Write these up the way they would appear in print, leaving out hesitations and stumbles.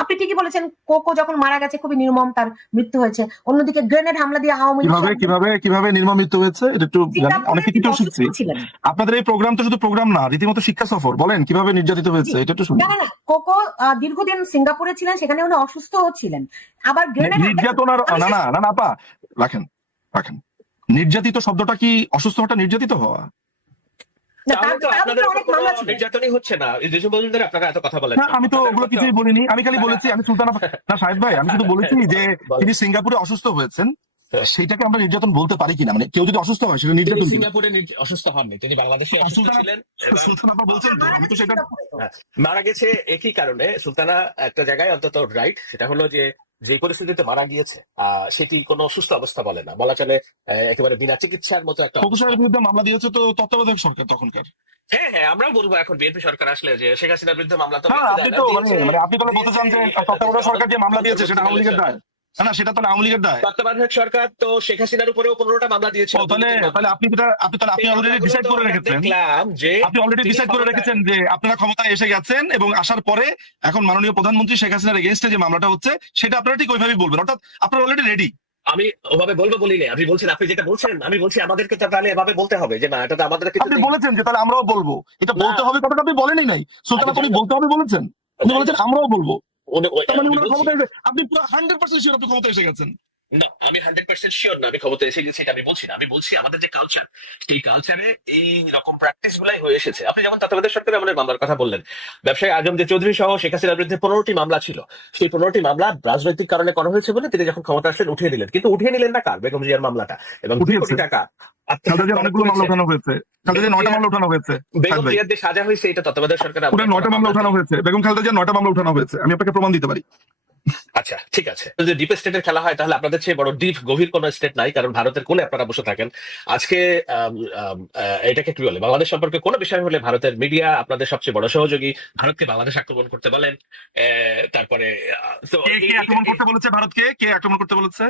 আপনি ঠিকই বলেছেন, কোকো যখন মারা গেছে খুবই নির্মম তার মৃত্যু হয়েছে। অন্যদিকে গ্রেনেড হামলা দিয়ে আওয়ামী লীগ কিভাবে কিভাবে কিভাবে নির্মম মৃত্যু হয়েছে এটা একটু জানেন? অনেক সিঙ্গাপুরে তিনি কিছু শিখছি। অসুস্থ ছিলেন। আপনাদের এই প্রোগ্রাম তো শুধু প্রোগ্রাম না, রীতিমতো শিক্ষা সফর। বলেন কিভাবে নির্যাতিত জি, হয়েছে এটা একটু শুনি। না, কোকো দীর্ঘদিন সিঙ্গাপুরে ছিলেন, সেখানে উনি অসুস্থও ছিলেন। আবার গ্রেনেড নির্যাতন আর না না না না আপা, রাখেন রাখেন। নির্যাতিত শব্দটা কি অসুস্থ হওয়াটা নির্যাতিত হওয়া? তাহলে তো আপনাদের উপর অনেক কোনো মামলা ছিল। নির্যাতনই হচ্ছে না। এই দেশে মজুমদার আপনারা এত কথা বলেন না কেন? আমি তো আপনাদের ওগুলো উপর তো কিছুই বলিনি, আমি খালি বলেছি আমি সুলতানা না সাহেব ভাই, আমি শুধু বলেছি যে বলেন। তিনি সিঙ্গাপুরে অসুস্থ হয়েছেন, সেটাকে আমরা নির্যাতন বলতে পারি কিনা, মানে কেউ যদি অসুস্থ হয় সেটা তিনি নির্যাতন কিনা? সিঙ্গাপুরে অসুস্থ হননি, তিনি বাংলাদেশে অসুস্থ সুলতানা ছিলেন এবং সুলতানা আপা বলছেন তো, আমি তো সেটা হ্যাঁ, মারা গেছে একই কারণে। সুলতানা একটা জায়গায় অন্তত রাইট, সেটা হলো যে যে পরিস্থিতিতে মারা গিয়েছে সেটি কোনো সুস্থ অবস্থা বলে না, বলা চলে একেবারে বিনা চিকিৎসার মতো একটা অবস্থা। প্রফেসরের বিরুদ্ধে মামলা দিয়েছে তো তত্ত্বাবধায়ক সরকার তখনকার। হ্যাঁ হ্যাঁ, আমরাও বলবো এখন বিএনপি সরকার আসলে যে শেখ হাসিনার বিরুদ্ধে মামলা তো হ্যাঁ বিএনপি আপনি দেয় না, তো দিয়েছে মানে আপনি তাহলে বলতে চান যে তত্ত্বাবধায়ক সরকার যে মামলা দিয়েছে সেটা আওয়ামী লীগের দায়? না সেটা তো আওয়ামী লীগের দায়। তত্ত্বাবধায়ক সরকার তো শেখ হাসিনার উপরেও 15টা মামলা দিয়েছিল। ও তাহলে তাহলে আপনি যেটা আপনি অলরেডি ডিসাইড করে রেখেছেন, দেখলাম যে আপনি অলরেডি তিনি ডিসাইড করে রেখেছেন যে আপনারা ক্ষমতায় এসে গেছেন এবং আসার পরে এখন মাননীয় প্রধানমন্ত্রী শেখ হাসিনার এগেইনস্টে যে মামলাটা হচ্ছে সেটা আপনারা ঠিক ওইভাবেই বলবেন, অর্থাৎ আপনারা অলরেডি রেডি। আমি ওভাবে বলবো বলিনি, আপনি বলছেন, আপনি যেটা বলছেন আমি বলছি আমাদেরকে তো তাহলে এভাবে বলতে হবে যে না, এটা তো আমাদের আপনি বলেছেন যে তাহলে আমরাও বলবো, এটা বলতে হবে কথাটা আপনি বলেনই নাই। সুলতানা তুমি বলতে হবে বলেছেন, আপনি বলেছেন আমরাও বলবো। তার মানে উনার ক্ষমতায় আপনি পুরো 100% শিওর আপনি ক্ষমতায় এসে গেছেন। না, আমি 100% শিওর না আমি ক্ষমতা এসে গেছি, এটা আমি বলছি না। আমি বলছি আমাদের যে কালচার, সেই কালচারে এই রকম প্র্যাকটিস গুলাই হয়ে এসেছে। আপনি যেমন তত্ত্বাবধায়ক সরকারের আমাদের মামলার কথা বললেন, ব্যবসায়ী আজম যে চৌধুরী সহ শেখ হাসিনার বিরুদ্ধে 15টি মামলা ছিল, সেই 15টি মামলা রাজনৈতিক কারণে করা হয়েছে বলে তিনি যখন ক্ষমতা আসলেন উঠিয়ে দিলেন। কিন্তু উঠিয়ে নিলেন না কার? বেগম জিয়ার মামলাটা, এবং 2 কোটি টাকা খালেদা জিয়ার অনেকগুলো মামলা উঠানো হয়েছে, খালেদা জিয়ার 9টা মামলা উঠানো হয়েছে, বেগম জিয়ার যে সাজা হয়েছে এটা তত্ত্বাবধায়ক সরকার পুরো 9টা মামলা উঠানো হয়েছে, বেগম খালেদা জিয়ার 9টা মামলা উঠানো হয়েছে, আমি আপনাকে প্রমাণ দিতে পারি। আচ্ছা ঠিক আছে, যদি ডিপ স্টেটের খেলা হয় তাহলে আপনাদের চেয়ে বড় ডিপ গভীর কোন স্টেট নাই, কারণ ভারতের কোলে আপনারা বসে থাকেন। আজকে এটাকে কি বলে, বাংলাদেশ সম্পর্কে কোনো বিষয় হলে ভারতের মিডিয়া আপনাদের সবচেয়ে বড় সহযোগী। ভারতকে বাংলাদেশ আক্রমণ করতে বলেন, তারপরে কে আক্রমণ করতে বলেছে ভারতকে? কে আক্রমণ করতে বলেছে?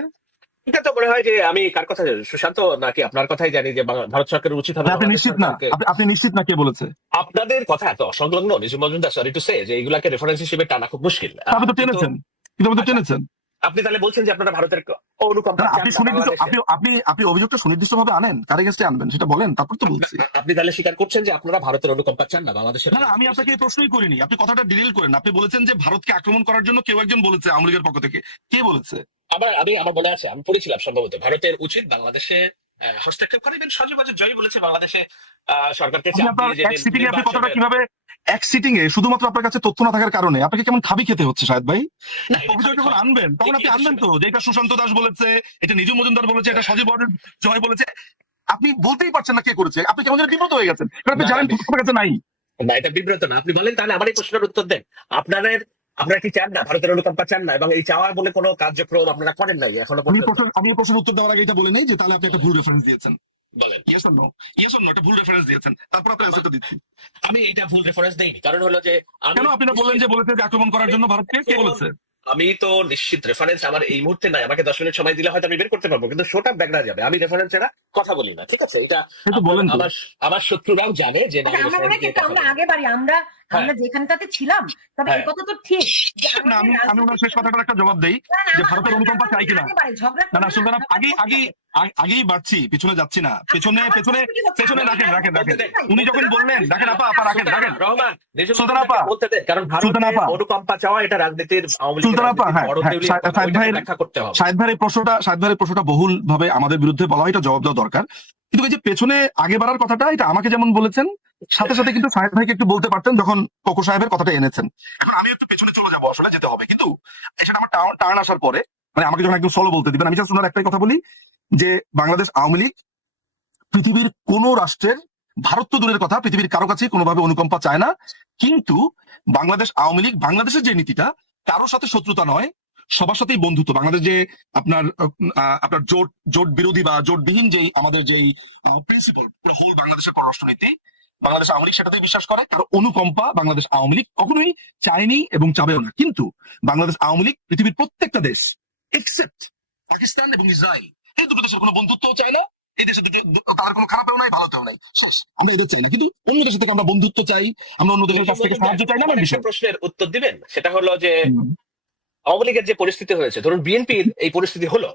এটা তো মনে হয় যে আমি কার কথা জানি, সুশান্ত নাকি আপনার কথাই জানি যে ভারত সরকারের উচিত হবে। আপনি নিশ্চিত না? আপনি নিশ্চিত না কে বলেছে? আপনাদের কথা এত অসংলগ্ন Nijum Majumdar, sorry to say, যে এগুলাকে রেফারেন্স হিসেবে টানা খুব মুশকিল। আপনি তো টেনেছেন, কিন্তু আপনি তো টেনেছেন। আপনি তাহলে বলছেন যে আপনারা ভারতের অনুকম্পা চান আপনি না সুনির্দিষ্ট বাংলাদেশে। আপনি অভিযোগটা সুনির্দিষ্ট ভাবে আনেন, কার এগেইনস্টে আনবেন সেটা বলেন, তারপর তো বলছি। আপনি তাহলে স্বীকার করছেন যে আপনারা ভারতের অনুকম্পা চান না বাংলাদেশের? না আমি আপনাকে এই প্রশ্নই করিনি, আপনি কথাটা ডিরেল করেন। আপনি বলেছেন যে ভারতকে আক্রমণ করার জন্য কেউ একজন বলেছে আওয়ামী লীগের পক্ষ থেকে, কে বলেছে? আমার মনে আছে, আমি পড়েছিলাম সম্ভবত ভারতের উচিত বাংলাদেশে হস্তক্ষেপ করে। ইভেন সজীব জয় বলেছে বাংলাদেশে সরকারকে চাপ দিয়ে যে এক সিটিং এ আপনি কথাটা কিভাবে, এক সিটিং এ শুধুমাত্র আপনার কাছে তথ্য না থাকার কারণে আপনাকে কেমন খাবি খেতে হচ্ছে শাহেদ ভাই? অভিযোগ যখন আনবেন তখন আপনি আনবেন তো যে এটা সুশান্ত দাস বলেছে, এটা নিজু মজুমদার বলেছে, এটা সজীব জয় বলেছে। আপনি বলতেই পারছেন না কে করেছে, আপনি কেমন যেন বিব্রত হয়ে গেছেন, কারণ আপনি জানেন আপনার কাছে নাই। না, এটা বিব্রত না। আপনি বলেন তাহলে আমার এই প্রশ্নের উত্তর দেন। আপনারা কি চান না, ভারতের অনুকম্পা চান না, এবং এই চাওয়া বলে কোনো কার্যক্রম আপনারা করেন নাই এখনো পর্যন্ত? আমি প্রশ্নের উত্তর দেওয়ার আগে এটা বলে নেই যে তাহলে আপনি একটা ভুল রেফারেন্স দিয়েছেন। বলেন yes or no? Yes or no? একটা ভুল রেফারেন্স দিয়েছেন, তারপর আপনি অ্যান্সারটা দিচ্ছেন। আমি এটা ভুল রেফারেন্স দেইনি, কারণ হলো যে কেন আপনি না বললেন যে বলেছে যে আক্রমণ করার জন্য ভারতকে, কে বলেছে? আমি তো নিশ্চিত রেফারেন্স আমার এই মুহূর্তে নাই, আমাকে 10 মিনিট সময় দিলে হয়তো আমি বের করতে পারবো, কিন্তু শোটা ব্যাগড়া যাবে। আমি রেফারেন্স ছাড়া কথা বলি না, ঠিক আছে? এটা আমার শত্রুরাও জানে যে না, আমরা মনে হয় কিন্তু আমরা আগে বাড়ি আমরা যেখানটাতে ছিলাম, তবে এই কথা তো ঠিক। না আমি ওনার শেষ কথাটার একটা জবাব দেই যে ভারতের অনুকম্পা চাই কিনা। না না সুলতানা, আগেই বাড়ছি, পিছনে যাচ্ছি না। পেছনে পেছনে পেছনে রাখেন রাখেন রাখেন। উনি যখন বললেন, রাখেন আপা আপা রাখেন রাখেন রহমান সুলতানা আপা বলতে দেন, কারণ ভারতের অনুকম্পা চাওয়া এটা রাজনীতির সুলতানা আপা, হ্যাঁ শাহেদ ভাইয়ের প্রশ্নটা বহুল ভাবে আমাদের বিরুদ্ধে বলা হয়, এটা জবাব দেওয়া দরকার। কিন্তু এই যে পেছনে আগে বাড়ার কথাটা, এটা আমাকে যেমন বলেছেন, সাথে সাথে কিন্তু শাহেদ ভাইকে একটু বলতে পারতেন যখন কোকো সাহেবের কথাটা এনেছেন। এখন আমি একটু পেছনে চলে যাবো, আসলে যেতে হবে, কিন্তু সেটা আমার টার্ন আসার পরে, মানে আমাকে যখন একদম সলো বলতে দিবেন, আমি জাস্ট ওনার একটাই কথা বলি যে বাংলাদেশ আওয়ামী লীগ পৃথিবীর কোন রাষ্ট্রের, ভারত তো দূরের কথা, পৃথিবীর কারো কাছে কোনোভাবে অনুকম্পা চায় না। কিন্তু বাংলাদেশ আওয়ামী লীগ, বাংলাদেশের যে নীতিটা, কারোর সাথে শত্রুতা নয়, সবার সাথেই বন্ধুত্ব। বাংলাদেশ যে আপনার জোট বিরোধী বা জোটবিহীন যেই আমাদের যেই প্রিন্সিপাল হোল বাংলাদেশের পররাষ্ট্রনীতি, বাংলাদেশ আওয়ামী লীগ সেটাতেই বিশ্বাস করে। কারণ অনুকম্পা বাংলাদেশ আওয়ামী লীগ কখনোই চায়নি এবং চাবেও না। কিন্তু বাংলাদেশ আওয়ামী লীগ পৃথিবীর প্রত্যেকটা দেশ এক্সেপ্ট পাকিস্তান এবং ইসরায়েল, এই দুটো দেশের কোনো বন্ধুত্বও চায় না। এই দেশে তাদের কোনো খারাপেও নাই, ভালোতেও নাই, শেষ। আমরা এদের চাই না, কিন্তু অন্য দেশের থেকে আমরা বন্ধুত্ব চাই, আমরা অন্য দেশের কাছ থেকে সাহায্য চাই না। আমার বিষয় প্রশ্নের উত্তর দিবেন, সেটা হলো যে আওয়ামী লীগের যে পরিস্থিতি হয়েছে, ধরুন বিএনপির এই পরিস্থিতি হলো,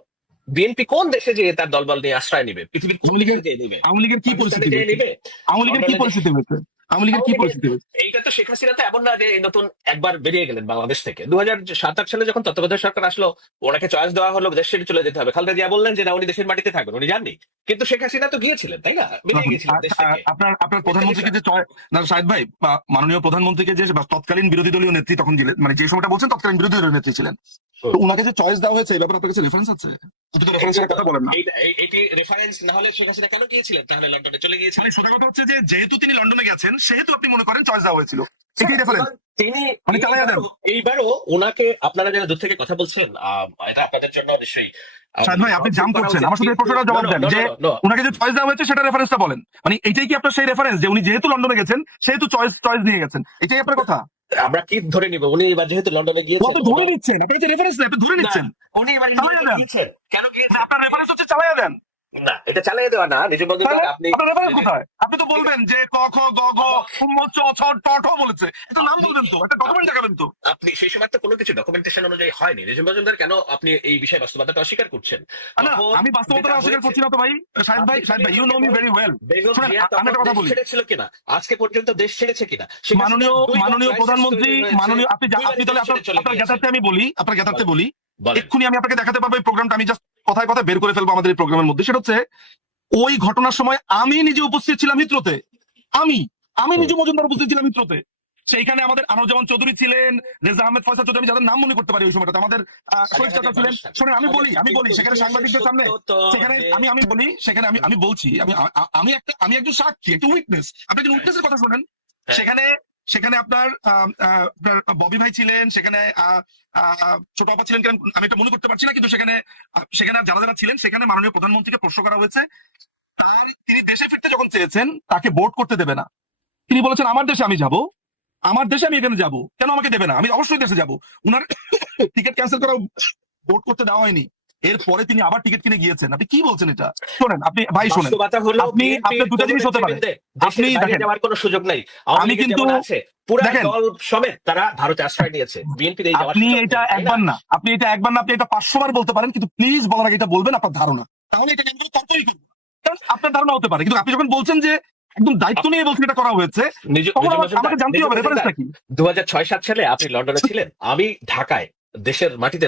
বিএনপি কোন দেশে যে তার দলবল নিয়ে আশ্রয় নিবে? পৃথিবীর কোন দেশে যেয়ে নিবে? আওয়ামী লীগের কি পরিস্থিতি পাকিস্তানে যেয়ে হয়েছে? নিবে? আওয়ামী লীগের কি লন্ডনে পরিস্থিতি হয়েছে? আওয়ামী লীগের কি আওয়ামী লীগের পরিস্থিতি হয়েছে? এইটা তো শেখ হাসিনা তো এমন না যে এই নতুন একবার বেরিয়ে গেলেন বাংলাদেশ থেকে। 2007-8 সালে যখন তত্ত্বাবধায়ক সরকার আসলো, ওনাকে চয়েস দেওয়া হলো দেশ ছেড়ে চলে যেতে হবে। খালেদা জিয়া বললেন যে না, উনি দেশের মাটিতে থাকবেন, উনি যাননি। কিন্তু শেখ হাসিনা তো গিয়েছিলেন, তাই না? বেরিয়ে গিয়েছিলেন দেশ থেকে। আপনার প্রধানমন্ত্রীকে যে না শাহেদ ভাই, মাননীয় প্রধানমন্ত্রীকে যে তৎকালীন বিরোধী দলীয় নেত্রী তখন ছিলেন, মানে যে সময়টা বলছেন তৎকালীন বিরোধী দলীয় নেত্রী ছিলেন, তো উনাকে যে চয়েস দেওয়া হয়েছে এই ব্যাপারে আপনার কাছে রেফারেন্স আছে? আপনি তো রেফারেন্সের কথা বলেন না। এটি রেফারেন্স না হলে শেখ হাসিনা কেন গিয়েছিলেন তাহলে? লন্ডনে চলে গিয়েছিলেন। মানে সোজা কথা হচ্ছে যে যেহেতু তিনি লন্ডনে গেছেন সেহেতু আপনি মনে করেন চয়েস দেওয়া হয়েছিল, এটাই রেফারেন্স। তিনি মানে চালাইয়া দেন। এইবারও ওনাকে, আপনারা যারা দূর থেকে কথা বলছেন, এটা আপনাদের জন্য নিশ্চয়ই শাহেদ ভাই আপনি জাম করছেন, আমার সাথে প্রশ্নটা জবাব দেন যে উনাকে যে চয়েস দেওয়া হয়েছে সেটা রেফারেন্সটা বলেন। মানে এটাই কি আপনার সেই রেফারেন্স যে উনি যেহেতু লন্ডনে গেছেন সেহেতু চয়েস নিয়ে গেছেন, এটাই আপনার কথা? আমরা কি ধরে নিব? উনি এবার যেহেতু লন্ডনে গিয়েছেন, আপনি ধরে নিচ্ছেন, আপনি যে রেফারেন্স না আপনি ধরে নিচ্ছেন। উনি এবার গিয়েছেন, কেন গিয়েছেন? আপনার রেফারেন্স হচ্ছে চালাইয়া দেন। না, এটা চালিয়ে দেওয়া না নিজের মধ্যে। আপনি আপনার রেফারেন্স কোথায়? আপনি তো বলবেন যে ক খ গ ঘ ম চ ছ ট ঠ বলেছে, এটা নাম বলবেন তো, একটা ডকুমেন্ট দেখাবেন তো। আপনি সেই সময় তো কোনো কিছু ডকুমেন্টেশন অনুযায়ী হয়নি। রিজওয়ান মজুমদার, কেন আপনি এই বিষয়ে বাস্তবতাটা অস্বীকার করছেন? না আমি বাস্তবতা অস্বীকার করছি না তো ভাই। শাহেদ ভাই you know me very well. আমি একটা কথা বলি, ছেড়েছিল কিনা, আজকে পর্যন্ত দেশ ছেড়েছে কিনা? মাননীয় প্রধানমন্ত্রী, মাননীয় আপনি তাহলে আপনার জ্ঞাতার্থে আমি বলি, আপনার জ্ঞাতার্থে বলি, এক্ষুনি আমি আপনাকে দেখাতে পারবো এই প্রোগ্রামটা, আমি জাস্ট কথায় কথায় বের করে ফেলবো আমাদের এই প্রোগ্রামের মধ্যে। সেটা হচ্ছে ওই ঘটনার সময় আমি নিজে উপস্থিত ছিলাম হিথ্রোতে, আমি নিজে মজুমদার উপস্থিত ছিলাম হিথ্রোতে। সেইখানে আমাদের আনোয়ারুজ্জামান চৌধুরী ছিলেন, রেজা আহমেদ ফয়সাল চৌধুরী, আমি যাদের নাম মনে করতে পারি ওই সময়টাতে, আমাদের শহীদ চাচা ছিলেন। শোনেন আমি বলি সেখানে সাংবাদিকদের সামনে, সেখানে আমি বলি, সেখানে আমি বলছি, আমি একজন সাক্ষী, একটা উইটনেস। আপনি একজন উইটনেসের কথা শোনেন। সেখানে আপনার ববি ভাই ছিলেন, সেখানে ছোট আপা ছিলেন, আমি এটা মনে করতে পারছি না, কিন্তু সেখানে যারা ছিলেন, সেখানে মাননীয় প্রধানমন্ত্রীকে প্রশ্ন করা হয়েছে, তিনি দেশে ফিরতে যখন চেয়েছেন তাকে ভোট করতে দেবে না। তিনি বলেছেন আমার দেশে আমি যাব, আমার দেশে আমি এখানে যাব, কেন আমাকে দেবে না? আমি অবশ্যই দেশে যাব। উনার টিকিট ক্যান্সেল করা, ভোট করতে দেওয়া হয়নি। এরপরে তিনি আবার টিকিট কিনে গিয়েছেন। আপনি কি বলছেন এটা? শোনেন আপনি ভাই, শোনেন, আপনি দুটো জিনিস হতে পারে। আপনি দেখেন, যাওয়ার কোনো সুযোগ নাই। আমি কিন্তু পুরো দল সমেত তারা ভারতে আশ্রয় নিয়েছে। বিএনপির এই আপনি এটা একবার না, আপনি এটা 500 বার বলতে পারেন, কিন্তু প্লিজ বলার আগে এটা বলবেন আপনার ধারণা, তাহলে এটা কেন তর্কই করবেন। কারণ আপনার ধারণা হতে পারে, কিন্তু আপনি যখন বলছেন যে একদম দায়িত্ব নিয়ে বলছেন এটা করা হয়েছে, তখন আমাকে জানতে হবে রেফারেন্সটা কি। 2006-7 সালে আপনি লন্ডনে ছিলেন, আমি ঢাকায় দেশের মাটিতে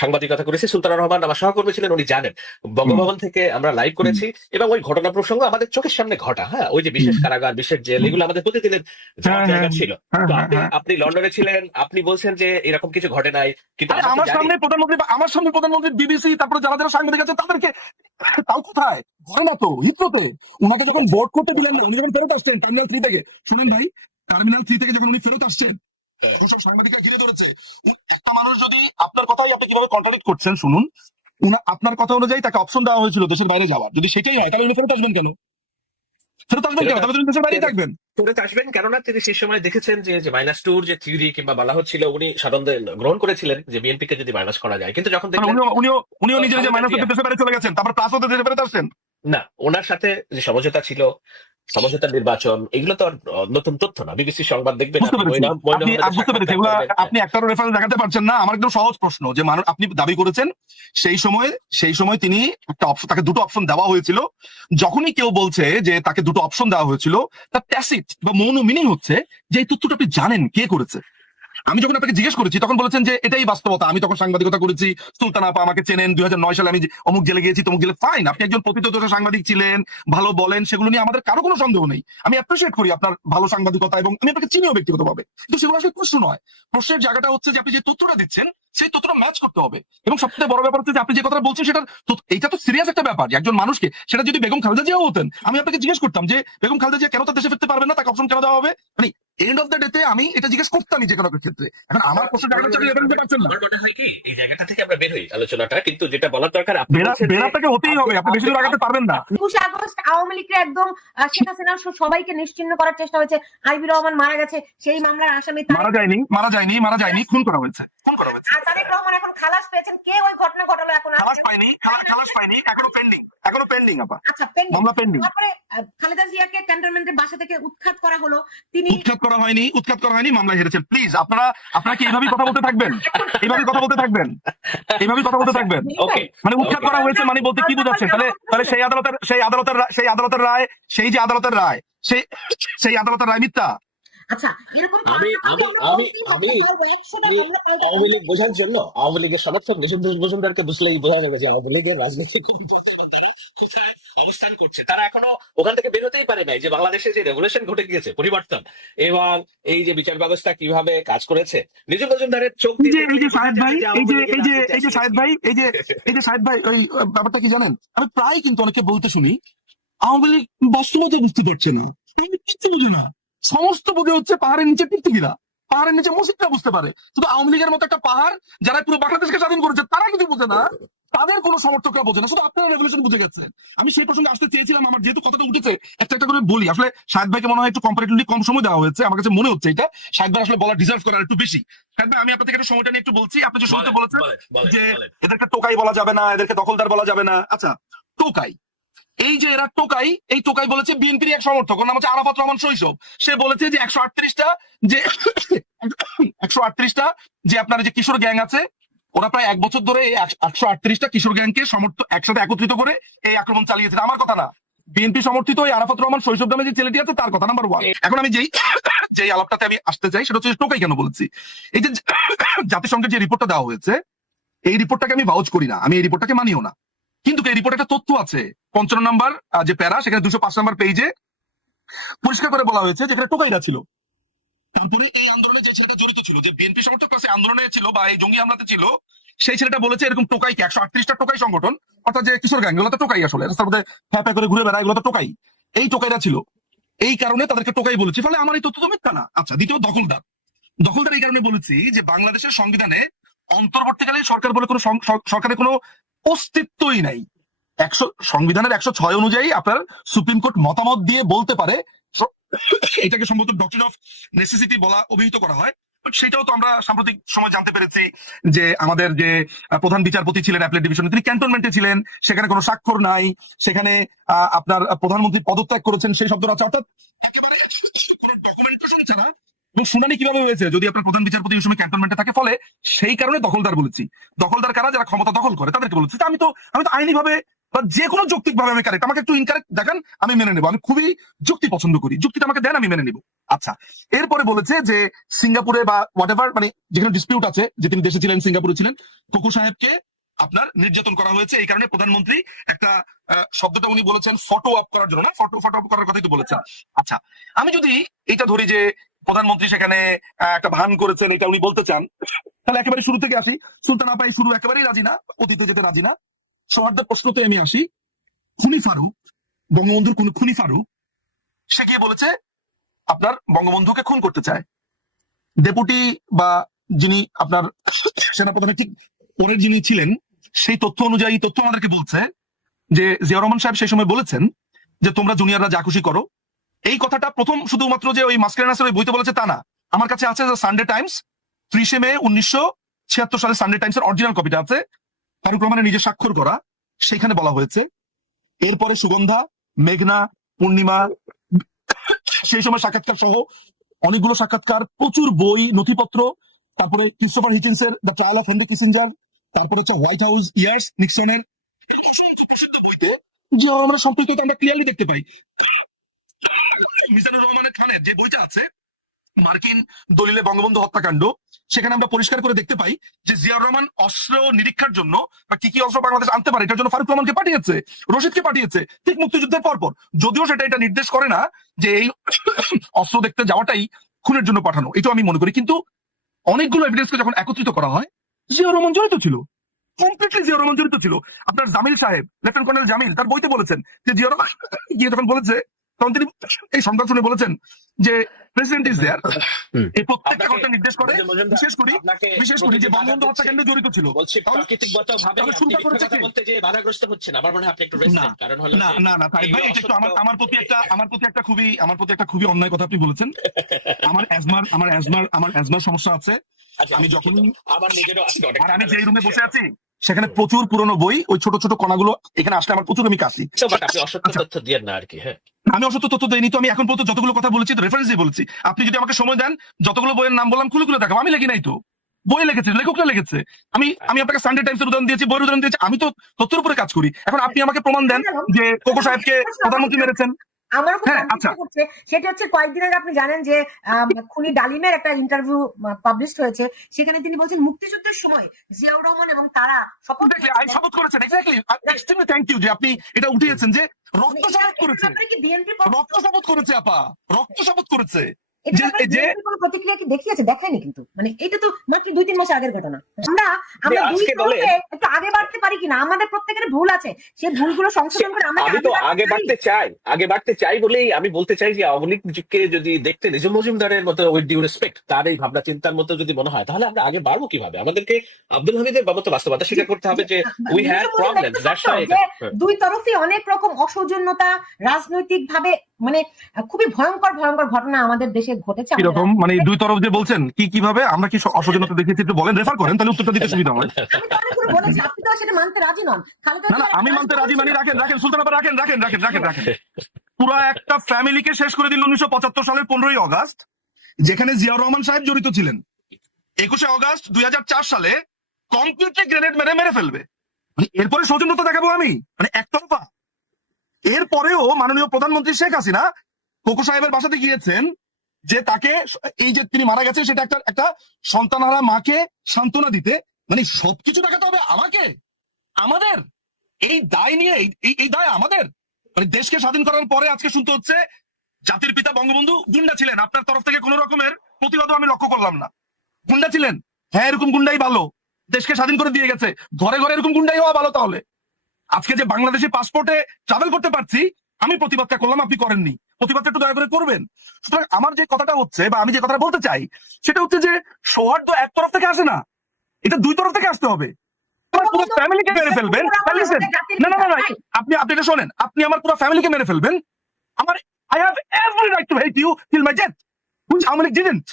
সাংবাদিকতা করেছি। সুলতানা রহমান আমার সহকর্মী ছিলেন, উনি জানেন। বঙ্গভবন থেকে আমরা লাইভ করেছি এবং ওই ঘটনা প্রসঙ্গ আমাদের চোখের সামনে ঘটা। হ্যাঁ, ওই যে বিশেষ কারাগার, বিশেষ জেল, এগুলো আমাদের প্রতিদিনের জায়গা ছিল। তো আপনি লন্ডনে ছিলেন, আপনি বলছেন যে এরকম কিছু ঘটে নাই, কিন্তু আমার সামনে প্রধানমন্ত্রী বিবিসি, তারপরে যারা সাংবাদিক আছে তাদেরকে, তাও কোথায় ঘরে না তো, হিথ্রোতে। উনাকে যখন ভোট করতে দিলেন না, উনি যখন ফেরত আসছেন টার্মিনাল 3 থেকে, শুনেন ভাই, টার্মিনাল 3 থেকে যখন উনি ফেরত আসছেন, সব সাংবাদিকরা ঘিরে ধরেছে। একটা মানুষ যদি আপনার কথাই আপনি কিভাবে কন্ট্রাডিক্ট করছেন শুনুন, আপনার কথা অনুযায়ী তাকে অপশন দেওয়া হয়েছিল দেশের বাইরে যাওয়ার, যদি সেটাই হয় তাহলে উনি ফেরত আসবেন কেন? তাহলে তিনি দেশের বাইরেই থাকবেন। ফেরত আসবেন কেননা তিনি সেই সময় দেখেছেন যে -2 যে থিওরি কিংবা বলা হচ্ছিল, উনি সাধারণত গ্রহণ করেছিলেন যে বিএনপি কে যদি মাইনাস করা যায়। কিন্তু যখন উনিও নিজের যে মাইনাস হতে দেশের বাইরে চলে গেছেন, তারপর প্লাস হতে দেশে ফেরত আসছেন না, ওনার সাথে যে সমঝোতা ছিল, সমঝোতার নির্বাচন, এগুলো তো আর নতুন তথ্য না। বিবিসি সংবাদ দেখবেন, আপনি একটারও রেফারেন্স দেখাতে পারছেন না। আমার একদম সহজ প্রশ্ন যে আপনি দাবি করেছেন সেই সময় তিনি একটা অপশন, তাকে দুটো অপশন দেওয়া হয়েছিল। যখনই কেউ বলছে যে তাকে দুটো অপশন দেওয়া হয়েছিল, তার ট্যাসিট বা মৌন মিনিং হচ্ছে যে এই তথ্যটা আপনি জানেন কে করেছে। আমি যখন আপনাকে জিজ্ঞেস করেছি তখন বলেছেন যে এটাই বাস্তবতা, আমি তখন সাংবাদিকতা করেছি, সুলতানা আপা আমাকে চেনেন, 2009 সালে আমি অমুক জেলে গিয়েছি, তমুক জেলে। ফাইন, আপনি একজন প্রতিতদর্শী সাংবাদিক ছিলেন, ভালো বলেন, সেগুলো নিয়ে আমাদের কারো কোনো সন্দেহ নেই। আমি অ্যাপ্রিসিয়েট করি আপনার ভালো সাংবাদিকতা এবং আমি আপনাকে চিনিও ব্যক্তিগতভাবে, কিন্তু সেগুলো আসলে প্রশ্ন নয়। প্রশ্নের জায়গাটা হচ্ছে যে আপনি যে তথ্যটা দিচ্ছেন সেই তথ্যটা ম্যাচ করতে হবে। এবং সবচেয়ে বড় ব্যাপার হচ্ছে যে আপনি যে কথাটা বলছেন সেটা, এইটা তো সিরিয়াস একটা ব্যাপার যে একজন মানুষকে, সেটা যদি বেগম খালেদা জিয়াও হতেন, আমি আপনাকে জিজ্ঞেস করতাম যে বেগম খালেদা জিয়া কেন তার দেশে ফিরতে পারবেন না, তাকে অপশন কেন দেওয়া হবে। মানে এন্ড অফ দ্য ডেতে আমি এটা জিজ্ঞেস করতাম যে কোনো ক্ষেত্রে। এখন আমার প্রশ্ন পারছেন না, এই জায়গাটা থেকে আমরা বের হই আলোচনাটা, কিন্তু যেটা বলার দরকার, আপনাকে হতেই হবে, আপনি বেশি দূর আগাতে পারবেন না। 21 আগস্ট আওয়ামী লীগের একদম শেখ হাসিনা সবাইকে নিশ্চিহ্ন করার চেষ্টা হয়েছে। আইবি রহমান মারা গেছে, সেই মামলার আসামি মারা যায়নি, খুন করা হয়েছে। তারেক রহমান এখন খালাস পেয়েছেন, কে ওই ঘটনা ঘটালো এখন? খালাস পাইনি, এখনো পেন্ডিং আপা, আচ্ছা, পেন্ডিং। মামলা পেন্ডিং। তারপরে খালেদা জিয়াকে ক্যান্টনমেন্টের বাসা থেকে উৎখাত করা হলো, তিনি উৎখাত করা হয়নি, মামলায় হেরেছেন। প্লিজ আপনারা কি এইভাবেই কথা বলতে থাকবেন? এইভাবেই কথা বলতে থাকবেন? ওকে, মানে উৎখাত করা হয়েছে মানে বলতে কি বোঝাচ্ছেন? তাহলে সেই আদালতের রায় মিথ্যা। আচ্ছা, এরকম আমি আওয়ামী লীগ বোঝার জন্য আওয়ামী লীগের সমর্থক নিষিদ্ধ মজুমদারকে বুঝলেই বোঝা যাবে যে আওয়ামী লীগের রাজনীতি খুব তারা কোথায় অবস্থান করছে, তারা এখনো ওখান থেকে বেরোতেই পারে নাই যে বাংলাদেশে যে রেভলিউশন ঘটে গিয়েছে, পরিবর্তন, এবং এই যে বিচার ব্যবস্থা কিভাবে কাজ করেছে, নিজের মজুমদারের চোখ সাহেদ ভাই ওই ব্যাপারটা কি জানেন, আমি প্রায় কিন্তু অনেকে বলতে শুনি আওয়ামী লীগ বাস্তবতা বুঝতে পারছে না, কিচ্ছু বোঝে না, সমস্ত বোঝে হচ্ছে পাহাড়ের নিচে টিকটিকিরা, পাহাড়ের নিচে মসজিদটা বুঝতে পারে, শুধু আওয়ামী লীগের মতো একটা পাহাড় যারা পুরো বাংলাদেশকে স্বাধীন করেছে তারা কিছু বোঝে না, তাদের কোনো সমর্থকরা বোঝে না, শুধু আপনারা রেভলিউশন বুঝে গেছেন। আমি সেই প্রসঙ্গে আসতে চেয়েছিলাম, আমার যেহেতু কথাটা উঠেছে একটা করে বলি। আসলে শাহেদ ভাইকে মনে হয় একটু কম্পারেটিভলি কম সময় দেওয়া হয়েছে, আমার কাছে মনে হচ্ছে এটা শাহেদ ভাই আসলে বলা ডিজার্ভ করার একটু বেশি। শাহেদ ভাই, আমি আপনাকে একটু সময়টা নিয়ে একটু বলছি। আপনি যে শুরুতে বলেছেন যে এদেরকে টোকাই বলা যাবে না, এদেরকে দখলদার বলা যাবে না। আচ্ছা, টোকাই, এই যে এরা টোকাই, এই টোকাই বলেছে বিএনপির এক সমর্থক, ওর নাম হচ্ছে আরাফাত রহমান শৈশব। সে বলেছে যে 138টা যে আপনার যে কিশোর গ্যাং আছে, ওরা প্রায় 1 বছর ধরে এই 138টা কিশোর গ্যাংকে একসাথে একত্রিত করে এই আক্রমণ চালিয়েছে। আমার কথা না, বিএনপি সমর্থিত ওই আরাফাত রহমান শৈশব নামে যে ছেলেটি আছে তার কথা, নাম্বার 1। এখন আমি যেই আলাপটাতে আমি আসতে চাই সেটা হচ্ছে টোকাই কেন বলছি। এই যে জাতিসংঘের যে রিপোর্টটা দেওয়া হয়েছে, এই রিপোর্টটাকে আমি ভাউচ করি না, আমি এই রিপোর্টটাকে মানিও না, কিন্তু এই রিপোর্টে একটা তথ্য আছে 55 নম্বর যে প্যারা, সেখানে 205 নম্বর পেজে পরিষ্কার করে বলা হয়েছে যেখানে টোকাইরা ছিল। তারপরে এই আন্দোলনে যে ছেলেটা জড়িত ছিল, যে বিএনপি সমর্থক কাছে আন্দোলনে ছিল বা এই জঙ্গি হামলাতে ছিল, সেই ছেলেটা বলেছে এরকম টোকাইকে 138টা টোকাই সংগঠন, অর্থাৎ যে কিশোর গ্যাং, এগুলো তো টোকাই, আসলে রাস্তার মধ্যে ফ্যাপা করে ঘুরে বেড়ায়, এগুলো তো টোকাই, এই টোকাইরা ছিল, এই কারণে তাদেরকে টোকাই বলেছি। ফলে আমার এই তথ্য তো মিথ্যা না। আচ্ছা, দ্বিতীয় দখলদার এই কারণে বলেছি যে বাংলাদেশের সংবিধানে অন্তর্বর্তীকালীন সরকার বলে কোনো সরকারের কোনো অস্তিত্বই নাই। সংবিধানের 106 অনুযায়ী আপনার সুপ্রিম কোর্ট মতামত দিয়ে বলতে পারে, এটাকে সম্ভবত ডক্ট্রিন অফ নেসেসিটি বলা অভিহিত করা হয়। সেটাও তো আমরা সাম্প্রতিক সময় জানতে পেরেছি যে আমাদের যে প্রধান বিচারপতি ছিলেন অ্যাপেলেট ডিভিশনে, তিনি ক্যান্টনমেন্টে ছিলেন, সেখানে কোনো স্বাক্ষর নাই, সেখানে আপনার প্রধানমন্ত্রী পদত্যাগ করেছেন সেই শব্দটা আছে, অর্থাৎ একেবারে কোনো ডকুমেন্টেশন ছাড়া। এবং শুনানি কিভাবে হয়েছে যদি আপনার প্রধান বিচারপতি ওই সময় ক্যান্টনমেন্টে থাকে, ফলে সেই কারণে দখলদার বলেছি। দখলদার কারা, যারা ক্ষমতা দখল করে তাদেরকে বলেছি। আমি তো আইনি ভাবে বা যে কোনো যৌক্তিক ভাবে আমি কারেক্ট, আমাকে একটু ইনকারেক্ট দেখান আমি মেনে নেবো, আমি খুবই যুক্তি পছন্দ করি, যুক্তিটা আমাকে দেন আমি মেনে নেবো। আচ্ছা, এরপরে বলেছে যে সিঙ্গাপুরে বা হোয়াটএভার, মানে যেখানে ডিসপিউট আছে, যে তিনি দেশে ছিলেন, সিঙ্গাপুরে ছিলেন, কোকো সাহেবকে আপনার নির্যাতন করা হয়েছে, এই কারণে প্রধানমন্ত্রী একটা শব্দটা উনি বলেছেন ফটো আপ করার জন্য, না ফটো আপ করার কথাই তো বলেছেন। আচ্ছা, আমি যদি এটা ধরি যে প্রধানমন্ত্রী সেখানে একটা ভান করেছেন, এটা উনি বলতে চান, তাহলে একেবারে শুরু থেকে আসি। সুলতান আপাই শুরু একেবারেই রাজি না, অতীতে যেতে রাজি না। সৌহার্দ্যের প্রশ্নতে আমি আসি। খুনি ফারুক, বঙ্গবন্ধুর কোন খুনি ফারুক, সে গিয়ে বলেছে আপনার বঙ্গবন্ধুকে খুন করতে চায়। ডেপুটি বা যিনি আপনার সেনাপ্রধানের ঠিক পরের যিনি ছিলেন, সেই তথ্য অনুযায়ী তথ্য আমাদেরকে বলছে যে জিয়াউর রহমান সাহেব সেই সময় বলেছেন যে তোমরা জুনিয়ররা যা খুশি করো। এই কথাটা প্রথম শুধুমাত্র যে ওই মাস্কেরানাসের ওই বইতে বলেছে তা না, আমার কাছে আছে সানডে টাইমস 30 মে 1976 সালে সানডে টাইমসের অরিজিনাল কপিটা আছে, ফারুক রহমানের নিজে স্বাক্ষর করা। সেখানে বলা হয়েছে এরপরে সুগন্ধা, মেঘনা, পূর্ণিমা, সেই সময় সাক্ষাৎকার সহ অনেকগুলো সাক্ষাৎকার, প্রচুর বই, নথিপত্র, তারপরে ক্রিস্টোফার হিকিন্সের the trial of Henry Kissinger, তারপরে হচ্ছে হোয়াইট হাউস ইয়ার্স নিক্সনের, অসংখ্য প্রসিদ্ধ বইতে জিয়াউর রহমানের সম্পৃক্ততা আমরা ক্লিয়ারলি দেখতে পাই। মিজানুর রহমানের খানের যে বইটা আছে মার্কিন দলিলে বঙ্গবন্ধু হত্যাকাণ্ড, সেখানে আমরা পরিষ্কার করে দেখতে পাই যে জিয়াউর রহমান অস্ত্র নিরীক্ষার জন্য বা কি কি অস্ত্র বাংলাদেশ আনতে পারে এটার জন্য ফারুক রহমানকে পাঠিয়েছে, রশিদকে পাঠিয়েছে, ঠিক মুক্তিযুদ্ধের পরপর। যদিও সেটা এটা নির্দেশ করে না যে এই অস্ত্র দেখতে যাওয়াটাই খুনের জন্য পাঠানো, এটাও আমি মনে করি। কিন্তু অনেকগুলো এভিডেন্সকে যখন একত্রিত করা হয়, জিয়াউর রহমান জড়িত ছিল, কমপ্লিটলি জিয়াউর রহমান জড়িত ছিল। আপনার জামিল সাহেব, লেফটেন্যান্ট কর্নেল জামিল, তার বইতে বলেছেন যে জিয়াউর রহমান গিয়ে যখন বলেছে, তখন তিনি এই সংবাদ শুনে বলেছেন যে প্রেসিডেন্ট ইজ দেয়ার। এই প্রত্যেকটা কথা নির্দেশ করে, বিশেষ করি যে বঙ্গবন্ধু হত্যাকাণ্ডে জড়িত ছিল। বাধাগ্রস্ত হচ্ছেন, আমার মনে হয় আপনি একটু রেস্ট নেন, কারণ হলো না ভাই, এটা একটু আমার প্রতি একটা খুবই অন্যায় কথা আপনি বলেছেন। আমার অ্যাজমার সমস্যা আছে, আচ্ছা, আমি যখন আমার নিজেরও আজকে অনেক আর আমি যে রুমে বসে আছি সেখানে প্রচুর পুরনো বই, ওই ছোট ছোট কণাগুলো এখানে আসলে আমার প্রচুর আমি কাশি। বাট আপনি অসত্য আচ্ছা, তথ্য দিয়েন না আর কি। হ্যাঁ, আমি অসত্য তথ্য দেইনি তো। আমি এখন পর্যন্ত যতগুলো কথা বলেছি রেফারেন্স দিয়ে বলছি। আপনি যদি আমাকে সময় দেন, যতগুলো বইয়ের নাম বললাম খুলে খুলে দেখাবো। আমি লিখি নাই তো, বই লিখেছে, লেখকরা লিখেছে। আমি আপনাকে সানডে টাইমসের উদাহরণ দিয়েছি, বইয়ের উদাহরণ দিয়েছি। আমি তো তথ্যের উপরে কাজ করি। এখন আপনি আমাকে প্রমাণ দেন যে কোকো সাহেবকে প্রধানমন্ত্রী মেরেছেন। আমারও খুব হ্যাঁ, জানতে আচ্ছা, ইচ্ছে করছে। সেটা হচ্ছে কয়েকদিন আগে আপনি জানেন যে খুনি ডালিমের একটা ইন্টারভিউ পাবলিশড হয়েছে। সেখানে তিনি বলছেন মুক্তিযুদ্ধের সময় জিয়াউর রহমান এবং তারা শপথ শপথ করেছেন। এক্স্যাক্টলি, এক্সট্রিমলি থ্যাংক ইউ যে আপনি এটা উঠিয়েছেন যে রক্ত শপথ করেছে। কি বিএনপি রক্ত শপথ করেছে আপা, রক্ত শপথ করেছে। এটা যে যে কোনো প্রতিক্রিয়া কি দেখিয়েছে? দেখায়নি কিন্তু। মানে এটা তো মাত্র 2-3 মাস আগের ঘটনা। আমরা দুই আজকে বলে তরফে একটু আগে বাড়তে পারি কিনা? আমাদের প্রত্যেকের ভুল আছে, সেই ভুলগুলো সংশোধন করে আমরা আমি তো আগে বাড়তে চাই বলেই আমি বলতে চাই যে আওয়ামী লীগকে যদি দেখতে নিজাম মজুমদারের মতো উইথ ডিউ রেসপেক্ট তার এই ভাবনা চিন্তার মতো যদি মনে হয়, তাহলে আমরা আগে বাড়বো কিভাবে? আমাদেরকে আব্দুল হামিদের বাবদ বাস্তবতা স্বীকার করতে হবে যে উই হ্যাড প্রবলেম। দুই তরফই অনেক রকম অসৌজন্যতা, রাজনৈতিক ভাবে মানে খুবই ভয়ঙ্কর ভয়ঙ্কর ঘটনা আমাদের দেশে ঘটেছে। কিরকম মানে দুই তরফ যে বলছেন কিভাবে আমরা কি অসচেতনতা দেখিয়েছি একটু বলেন, রেফার করেন, তাহলে উত্তরটা দিতে সুবিধা হয়। আমি তো অনেকগুলো বলেছি, আপনি তো সেটা মানতে রাজি নন। না, আমি মানতে রাজি মানি। রাখেন সুলতান আপা, রাখেন। পুরো একটা ফ্যামিলিকে শেষ করে দিল 1975 সালের 15ই অগাস্ট, যেখানে জিয়াউর রহমান সাহেব জড়িত ছিলেন। 21শে অগাস্ট 2004 সালে কমপ্লিটলি গ্রেনেড মেরে ফেলবে। মানে এরপরে সৌজন্যতা দেখাবো আমি, মানে একতরফা। এরপরেও মাননীয় প্রধানমন্ত্রী শেখ হাসিনা কোকো সাহেবের বাসাতে গিয়েছেন যে তাকে, এই যে তিনি মারা গেছে সেটা একটা সন্তানহারা মাকে সান্ত্বনা দিতে। মানে সবকিছু দেখাতে হবে আমাকে, আমাদের এই দায় নিয়ে, এই দায় আমাদের। মানে দেশকে স্বাধীন করার পরে আজকে শুনতে হচ্ছে জাতির পিতা বঙ্গবন্ধু গুন্ডা ছিলেন। আপনার তরফ থেকে কোনো রকমের প্রতিবাদও আমি লক্ষ্য করলাম না। গুন্ডা ছিলেন, হ্যাঁ, এরকম গুন্ডাই ভালো, দেশকে স্বাধীন করে দিয়ে গেছে। ঘরে ঘরে এরকম গুন্ডাই হওয়া ভালো। তাহলে আজকে যে বাংলাদেশি পাসপোর্টে ট্রাভেল করতে পারছি, আমি প্রতিবাদটা করলাম, আপনি করেননি। প্রতিবাদটা একটু দয়া করে করবেন। সুতরাং আমার যে কথাটা হচ্ছে বা আমি যে কথাটা বলতে চাই সেটা হচ্ছে যে সৌহার্দ্য এক তরফ থেকে আসে না, এটা দুই তরফ থেকে আসতে হবে। পুরো ফ্যামিলিকে মেরে ফেলবেন, না, আপনি এটা শোনেন, আপনি আমার পুরো ফ্যামিলিকে মেরে ফেলবেন। আমার I have every right to hate you till my death, which Awami League didn't।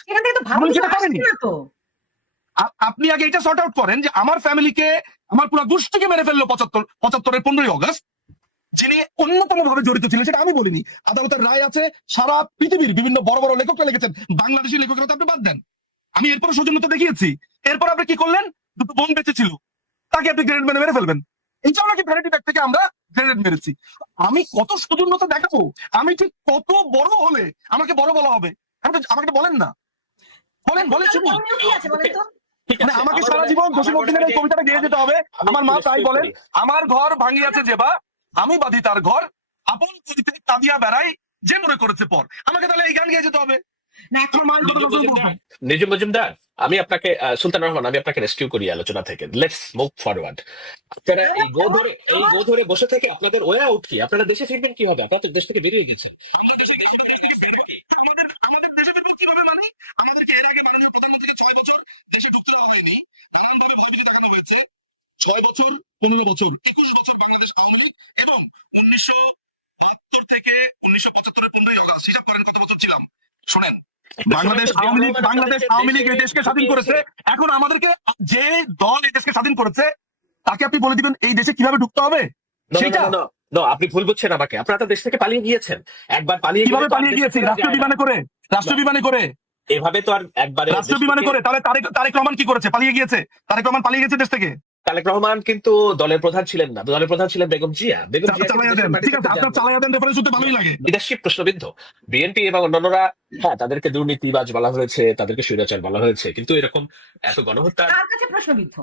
আপনি আগে এটা সর্ট আউট করেন যে আমার ফ্যামিলিকে, আমার পুরো গোষ্ঠীকে মেরে ফেললো 75-এর 15ই অগস্ট, যিনি অন্যতম ভাবে জড়িত ছিলেন। সেটা আমি বলিনি, আদালতের রায় আছে। সারা পৃথিবীর বিভিন্ন বড় বড় লেখকরা লিখেছেন, বাংলাদেশি লেখকরা তো আপনি বাদ দেন। আমি এরপরে সৌজন্যতা দেখিয়েছি। এরপর আপনি কি করলেন? দুটো বোন বেঁচে ছিল, তাকে আপনি গ্রেনেড মেরে ফেলবেন। এইটাও নাকি ভ্যানিটি ব্যাগ থেকে আমরা গ্রেনেড মেরেছি। আমি কত সৌজন্যতা দেখাবো? আমি ঠিক কত বড় হলে আমাকে বড় বলা হবে? আমাকে বলেন না, বলেন শুনি। মানে আমাকে সারা জীবন জসীমউদ্দিনের এই কবিতাটা গেয়ে যেতে হবে? আমার মা তাই বলেন, আমার ঘর ভাঙিয়াছে যেবা, আমি বাঁধি তার ঘর, আপন করিতে কাঁদিয়া বেড়াই, যে মনে করেছে পর। আমাকে তাহলে এই গান গেয়ে যেতে হবে? নিজাম মজুমদার, আমি আপনাকে সুলতান রহমান, আমি আপনাকে রেস্কিউ করি আলোচনা থেকে। Let's move forward. আপনারা এই গো ধরে বসে থেকে আপনাদের ওয়ে আউট কি? আপনারা দেশে ফিরবেন কিভাবে? আপনারা তো দেশ থেকে বেরিয়ে গেছেন। আমাদের দেশে ফিরবো কিভাবে? মানে আমাদেরকে এর আগে মাননীয় প্রধানমন্ত্রীকে 6 বছর দেশে ঢুকতে দেওয়া হয়নি, নানানভাবে ভয়ভীতি দেখানো হয়েছে। 6 বছর, 15 বছর, 21 বছর বাংলাদেশ আওয়ামী লীগ, এবং 1972 থেকে 1975-এর 15ই অগস্ট হিসাব করেন কত বছর ছিলাম। শোনেন, বাংলাদেশ আওয়ামী লীগ এই দেশকে স্বাধীন করেছে। এখন আমাদেরকে যে দল এই দেশকে স্বাধীন করেছে তাকে আপনি বলে দিবেন এই দেশে কিভাবে ঢুকতে হবে? সেটা আপনি ভুল বুঝছেন আমাকে। আপনারা তো দেশ থেকে পালিয়ে গিয়েছেন। একবার কিভাবে পালিয়ে গিয়েছি? রাষ্ট্রীয় বিমানে করে। এভাবে তো আর একবারে রাষ্ট্রীয় বিমানে করে। তাহলে তারেক রহমান কি করেছে? পালিয়ে গিয়েছে। তারেক রহমান পালিয়ে গেছে দেশ থেকে। তারেক রহমান কিন্তু দলের প্রধান ছিলেন না, দলের প্রধান ছিলেন বেগম জিয়া। ঠিক আছে, আপনার চালাইয়া দেন রেফারেন্স শুনতে ভালোই লাগে। লিডারশিপ প্রশ্নবিদ্ধ। বিএনপি এবং অন্যান্যরা, হ্যাঁ, তাদেরকে দুর্নীতিবাজ বলা হয়েছে, তাদেরকে স্বৈরাচার বলা হয়েছে, কিন্তু এরকম এত গণহত্যা তার কাছে প্রশ্নবিদ্ধ।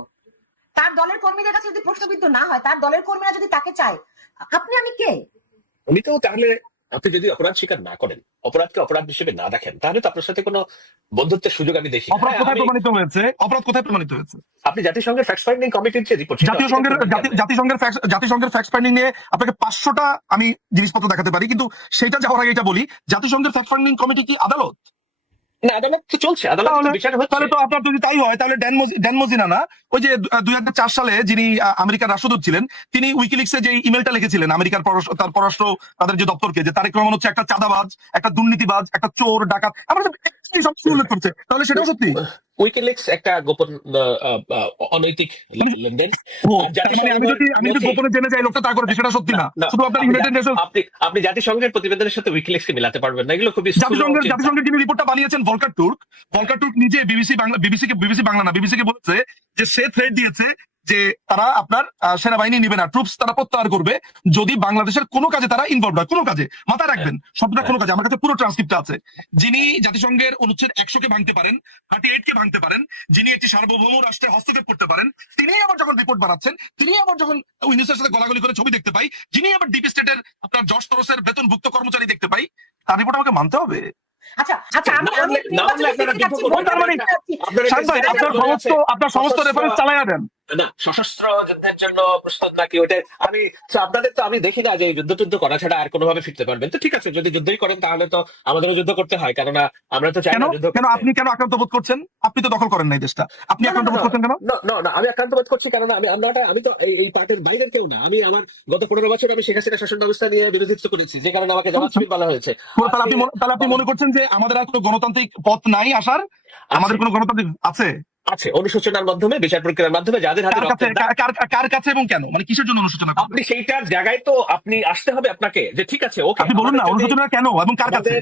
তার দলের কর্মীদের কাছে যদি প্রশ্নবিদ্ধ না হয়, তার দলের কর্মীরা যদি তাকে চায়, আপনি আমি কে? উনি তো, তাহলে আপনি যদি অপরাধ স্বীকার না করেন, অপরাধকে অপরাধ হিসেবে না দেখেন, তাহলে তো আপনার সাথে কোনো বন্ধুত্বের সুযোগ আমি দেখি। অপরাধ কোথায় প্রমাণিত হয়েছে? আপনি জাতিসংঘের ফ্যাক্ট ফাইন্ডিং কমিটির যে রিপোর্ট, জাতিসংঘের ফ্যাক্ট ফাইন্ডিং নিয়ে আপনাকে 500টা আমি জিনিসপত্র দেখাতে পারি, কিন্তু সেটা যাওয়ার আগে এটা বলি, জাতিসংঘের ফ্যাক্ট ফাইন্ডিং কমিটি কি আদালত? না, আদালত তো চলছে, আদালত বিচার হচ্ছে। তাহলে তো আপনার যদি তাই হয়, তাহলে ড্যান মজিনা না, ওই যে 2004 সালে যিনি আমেরিকার রাষ্ট্রদূত ছিলেন, তিনি উইকিলিক্সে যে ইমেলটা লিখেছিলেন আমেরিকার তার পররাষ্ট্র তাদের যে দপ্তরকে, যে তারেক রহমান হচ্ছে একটা চাঁদাবাজ, একটা দুর্নীতিবাজ, একটা চোর, ডাকাত, আমরা সব উল্লেখ করছে, তাহলে সেটাও সত্যি? উইকিলিক্স একটা গোপন অনৈতিক লেনদেন। ও, আর মানে আমি যদি গোপনে জেনে যাই লোকটা তা করেছে সেটা সত্যি না, না, শুধু আপনার ইউনাইটেড নেশন আপনি জাতিসংঘের প্রতিবেদনের সাথে উইকিলিক্সকে মিলাতে পারবেন না, এগুলো খুবই জাতিসংঘের যিনি রিপোর্টটা বানিয়েছেন ভলকার টুর্ক নিজে বিবিসি বাংলা না বিবিসি কে বলেছে যে সে থ্রেট দিয়েছে যে তারা আপনার সেনাবাহিনী নিবে না, ট্রুপস তারা প্রত্যাহার করবে যদি বাংলাদেশের কোনো কাজে তারা ইনভলভ হয়। কোনো কাজে, মাথায় রাখবেন শব্দটা কোনো কাজে। আমার কাছে পুরো ট্রান্সক্রিপ্ট আছে। যিনি জাতিসংঘের অনুচ্ছেদ 100 কে ভাঙতে পারেন, 38 কে ভাঙতে পারেন, যিনি একটি সার্বভৌম রাষ্ট্রে হস্তক্ষেপ করতে পারেন, তিনি আবার যখন রিপোর্ট বানাচ্ছেন, তিনি আবার যখন ইউনিসের সাথে গলাগলি করে ছবি দেখতে পাই, যিনি আবার ডিপ স্টেটের আপনার জর্জ সোরসের বেতনভুক্ত কর্মচারী দেখতে পাই, তার রিপোর্ট আমাকে মানতে হবে। আচ্ছা আচ্ছা, আমি আপনার সমস্ত রেফারেন্স চালাইয়া দেন না, সশস্ত্র যুদ্ধের জন্য প্রস্তুত নাকি ওইটা আমি আপনাদের তো আমি দেখি না যে এই যুদ্ধ করা ছাড়া আর কোনোভাবে ফিরতে পারবেন। তো ঠিক আছে, যদি যুদ্ধই করেন তাহলে তো আমাদেরও যুদ্ধ করতে হয়, কেননা আমরা তো চাই না যুদ্ধ। কেন আপনি কেন আক্রান্ত বোধ করছেন? আপনি তো দখল করেন নাই দেশটা, আপনি আক্রান্ত বোধ করছেন কেন? না, আমি আক্রান্ত বোধ করছি কেননা আমি তো এই পার্টির বাইরের কেউ না। আমি আমার গত 15 বছর আমি শেখ হাসিনা শাসন ব্যবস্থা নিয়ে বিরোধিতা করেছি, যে কারণে আমাকে জামাত শিবির বলা হয়েছে। তাহলে আপনি মনে করছেন যে আমাদের আর কোনো গণতান্ত্রিক পথ নাই আসার? আমাদের কোনো গণতান্ত্রিক আছে? অনুশোচনার মাধ্যমে, বিচার প্রক্রিয়ার মাধ্যমে, যাদের হাতে কার কাছে এবং কেন, মানে কিসের জন্য অনুশোচনা? আপনি সেইটার জায়গায় তো আপনি আসতে হবে আপনাকে, যে ঠিক আছে ওকে আপনি বলুন না অনুশোচনা কেন এবং কার কাছে।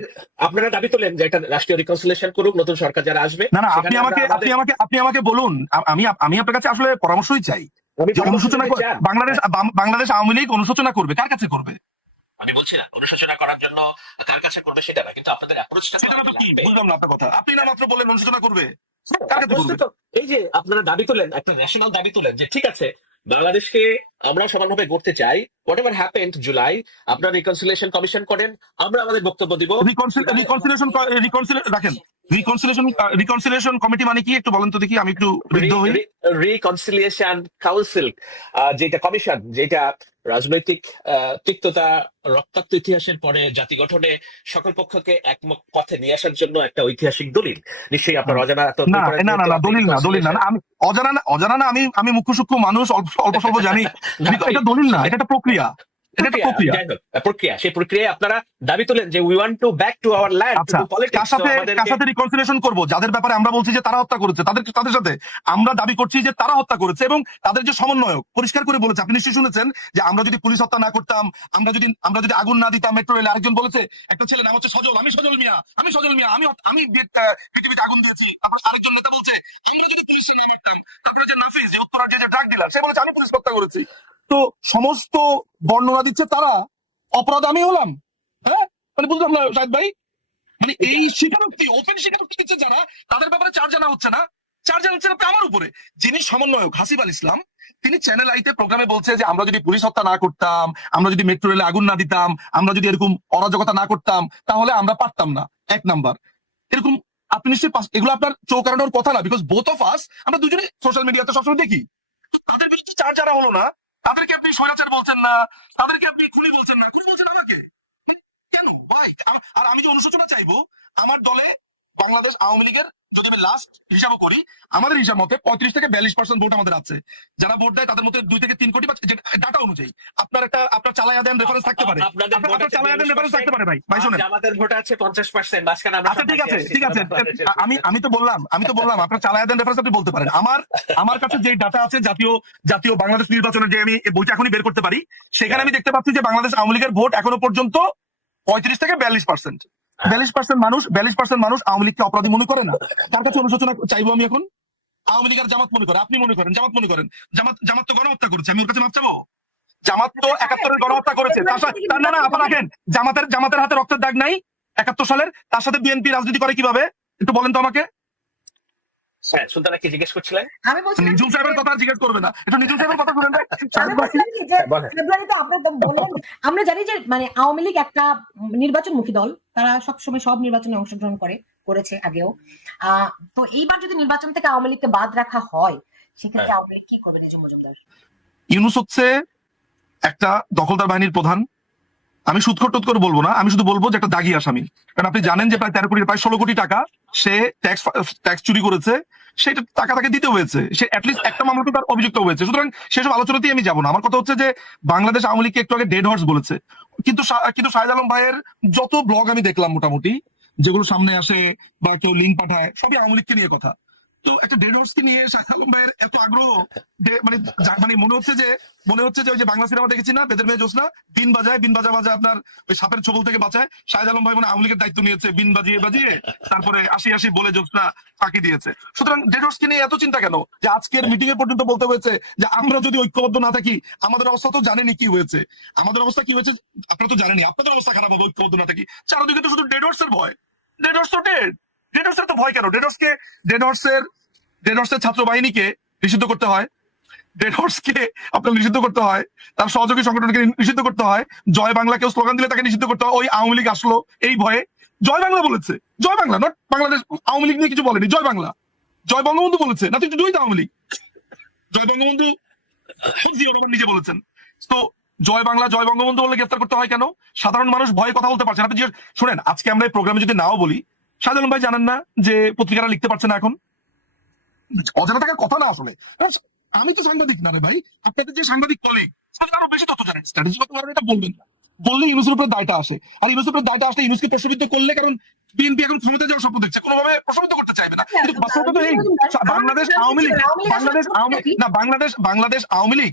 আপনারা দাবি তোলেন যে একটা রাষ্ট্রীয় রিকনসিলিয়েশন করুক নতুন সরকার যারা আসবে। না, আপনি আমাকে বলুন, আমি আপনার কাছে আসলে পরামর্শই চাই। অনুশোচনা বাংলাদেশ আওয়ামী লীগ অনুশোচনা করবে, কার কাছে করবে? আমি বলছি না অনুশোচনা করার জন্য কার কাছে করবে সেটা না, কিন্তু আপনাদের অ্যাপ্রোচটা বুঝলাম না আপনার কথা। আপনি না মাত্র বললেন অনুশোচনা করবে, এই যে আপনারা দাবি তোলেন, একটা ন্যাশনাল দাবি তোলেন যে ঠিক আছে বাংলাদেশকে আমরা সমানভাবে গড়তে চাই, হোয়াট এভার হ্যাপেন্ড জুলাই, আপনারা রিকনসিলিয়েশন কমিশন করেন, আমরা আমাদের বক্তব্য দিব। রিকনসিলিয়েশন কমিটি মানে কি একটু বলেন তো দেখি, আমি একটু রিকনসিলিয়েশন কাউন্সিল, যেটা কমিশন, যেটা রাজনৈতিক তিক্ততা, রক্তাক্ত ইতিহাসের পরে জাতি গঠনে সকল পক্ষকে এক পথে নিয়ে আসার জন্য একটা ঐতিহাসিক দলিল। নিশ্চয়ই আপনার অজানা দলিল না, আমি অজানা না, আমি মুখ্য সূক্ষ্ম মানুষ, অল্প স্বল্প জানি। এটা দলিল না, এটা একটা প্রক্রিয়া। প্রক্রিয়া, সেই প্রক্রিয়ায় আপনারা দাবি তোলেন যে we want to back to our land. কার সাথে রিকনসিলিয়েশন করব? যাদের ব্যাপারে আমরা বলছি যে তারা হত্যা করেছে, তাদের সাথে আমরা দাবি করছি যে তারা হত্যা করেছে, এবং তাদের যে সমন্বয়ক পরিষ্কার করে বলেছে। আপনি নিশ্চয়ই শুনেছেন যে আমরা যদি পুলিশ হত্যা না করতাম, আমরা যদি আগুন না দিতাম মেট্রো রেলে। আরেকজন বলেছে, একটা ছেলে নাম হচ্ছে সজল, আমি সজল মিয়া আমি পৃথিবীতে আগুন দিয়েছি। তারপর আরেকজন নেতা বলছে আমরা যদি পুলিশ না মারতাম। তারপরে যে নাফিস, যে উত্তরার যে ড্রাগ ডিলার, সে বলেছে আমি পুলিশ হত্যা করেছি। তো সমস্ত বর্ণনা দিচ্ছে তারা, অপরাধ আমি হলাম। হ্যাঁ, মানে বুঝলাম না শাহিদ ভাই, মানে এই স্বীকারোক্তি, ওপেন স্বীকারোক্তি দিচ্ছে যারা, তাদের ব্যাপারে চার্জ জানা হচ্ছে না আমার উপরে। যিনি সমন্বয়ক হাসিব আল ইসলাম, তিনি চ্যানেল আইতে প্রোগ্রামে বলছে যে আমরা যদি পুলিশ হত্যা না করতাম, আমরা যদি মেট্রো রেলে আগুন না দিতাম, আমরা যদি এরকম অরাজকতা না করতাম, তাহলে আমরা পারতাম না। 1 নাম্বার, এরকম আপনি নিশ্চয়ই এগুলো আপনার চোখ এড়ানোর কথা না, বিকজ বোথ অফ আস আমরা দুজনে সোশ্যাল মিডিয়াতে সবসময় দেখি। তো তাদের বিরুদ্ধে চার্জ জানা হলো না, তাদেরকে আপনি স্বৈরাচার বলছেন না, তাদেরকে আপনি খুনি বলছেন না, খুনি বলছেন আমাকে, কেন ভাই? আর আমি যে অনুশোচনা চাইবো, আমার দলে বাংলাদেশ আওয়ামী লীগের যদি আমি লাস্ট হিসাব করি, আমাদের হিসাব মতে 35 থেকে 42% ভোট আমাদের আছে। যারা ভোট দেয় তাদের মধ্যে 2 থেকে 3 কোটি, ডাটা অনুযায়ী আপনার চালায়া দেন রেফারেন্স থাকতে পারে, আপনার চালায়া দেন রেফারেন্স থাকতে পারে। ভাই শুনেন, আমাদের ভোট আছে 50%, মাঝখানে আমরা। আচ্ছা ঠিক আছে, আমি তো বললাম আপনার চালায়া দেন রেফারেন্স আপনি বলতে পারেন। আমার কাছে যে ডাটা আছে জাতীয় বাংলাদেশ নির্বাচনের, যে আমি বইটা এখনই বের করতে পারি, সেখানে আমি দেখতে পাচ্ছি যে বাংলাদেশ আওয়ামী লীগের ভোট এখনো পর্যন্ত 35 থেকে 42%। 42% মানুষ আওয়ামী লীগকে অপরাধী মনে করে না। তার কাছে অনুশোচনা চাইবো আমি এখন? আওয়ামী লীগ আর জামাত মনে করে, আপনি মনে করেন, জামাত তো গণহত্যা করেছে, আমি ওর কাছে মাপ চাবো? জামাত তো 71-এর গণহত্যা করেছে। না আপনারা রাখেন, জামাতের হাতে রক্তের দাগ নাই 71 সালের, তার সাথে বিএনপি রাজনীতি করে কিভাবে একটু বলেন তো আমাকে। সুলতানা কি জিজ্ঞেস করছিলেন? আমি বলছি নিজুম সাহেবের কথা জিজ্ঞেস করবে না, একটু নিজুম সাহেবের কথা শুনেন। ফেব্রুয়ারিতে আপনি বললেন, আমরা জানি যে মানে আওয়ামী লীগ একটা নির্বাচনমুখী দল, তারা সবসময় সব নির্বাচনে অংশগ্রহণ করেছে আগেও। তো এইবার যদি নির্বাচন থেকে আওয়ামী লীগকে বাদ রাখা হয়, সেক্ষেত্রে আওয়ামী লীগ কি করবে? নিজুম মজুমদার, ইউনূস হচ্ছে একটা দখলদার বাহিনীর প্রধান। আমি সুৎখর টুৎখর বলবো না, আমি শুধু বলবো যে একটা দাগি আসামি। কারণ আপনি জানেন যে প্রায় 16 কোটি টাকা সে ট্যাক্স চুরি করেছে, সেটা টাকা তাকে দিতে হয়েছে, সে অ্যাটলিস্ট একটা মামলাতে তার অভিযুক্ত হয়েছে। সুতরাং সেসব আলোচনাতেই আমি যাবো না। আমার কথা হচ্ছে যে বাংলাদেশ আওয়ামী লীগকে একটু আগে ডেড হর্স বলেছে, কিন্তু শাহেদ আলম ভাইয়ের যত ব্লগ আমি দেখলাম মোটামুটি, যেগুলো সামনে আসে বা কেউ লিঙ্ক পাঠায়, সবই আওয়ামী লীগকে নিয়ে কথা। তো একটা ডেড হর্সকে নিয়ে শাহ আলম ভাইয়ের এত আগ্রহ মানে মনে হচ্ছে যে ওই যে বাংলা সিনেমা দেখেছি না, বেদের মেয়ে জোসনা, বিন বাজা আপনার ওই সাপের ছবল থেকে বাঁচায়। শাহেদ আলম ভাই মানে আওয়ামী লীগের দায়িত্ব নিয়েছে, বিন বাজিয়ে তারপরে আসি বলে জোসনা ফাঁকি দিয়েছে। সুতরাং ডেড হর্সকে নিয়ে এত চিন্তা কেন যে আজকের মিটিং এ পর্যন্ত বলতে হয়েছে যে আমরা যদি ঐক্যবদ্ধ না থাকি আমাদের অবস্থা তো জানেনি কি হয়েছে, আমাদের অবস্থা কি হয়েছে আপনারা তো জানেনি, আপনাদের অবস্থা খারাপ হবে ঐক্যবদ্ধ না থাকি। চারদিকে তো শুধু ডেড হর্সের ভয়, ডেড হর্স তো ডেড হর্সের তো ভয় কেন? ডেড হর্সের ছাত্র বাহিনীকে নিষিদ্ধ করতে হয়, ডেড হর্সকে আপনার নিষিদ্ধ করতে হয়, তার সহযোগী সংগঠনকে নিষিদ্ধ করতে হয়, জয় বাংলা কেউ স্লোগান দিলে তাকে নিষিদ্ধ করতে হয়। ওই আওয়ামী লীগ আসলো এই ভয়ে, জয় বাংলা বলেছে, জয় বাংলা নট বাংলাদেশ আওয়ামী লীগ নিয়ে কিছু বলেনি, জয় বাংলা, জয় বঙ্গবন্ধু বলেছে, না তুই দুই আওয়ামী লীগ, জয় বঙ্গবন্ধু জিয়া রহমান নিজে বলেছেন। তো জয় বাংলা জয় বঙ্গবন্ধু বলে গ্রেফতার করতে হয় কেন? সাধারণ মানুষ ভয়ে কথা বলতে পারছে না। আপনি শোনেন, আজকে আমরা এই প্রোগ্রামে যদি নাও বলি, শাহজালাল ভাই জানেন না যে পত্রিকারা লিখতে পারছে না এখন? অজানা থাকার কথা না আসলে। আমি তো সাংবাদিক না রে ভাই, আপনাদের যে সাংবাদিক কলিগ আরো বেশি তথ্য জানেন, স্ট্র্যাটেজিগত কারণে এটা বলবেন না, বললে ইউনুসের উপরে দায়টা আসে। আর ইউনুসের উপরে দায়টা আসলে ইউনুসকে প্রশ্নবিদ্ধ করলে, কারণ বিএনপি এখন ক্ষমতা যাওয়ার স্বপ্ন দেখছে, কোনোভাবে প্রশ্নবিদ্ধ করতে চাইবে না। কিন্তু বাস্তবতা তো এই, বাংলাদেশ আওয়ামী লীগ বাংলাদেশ আওয়ামী লীগ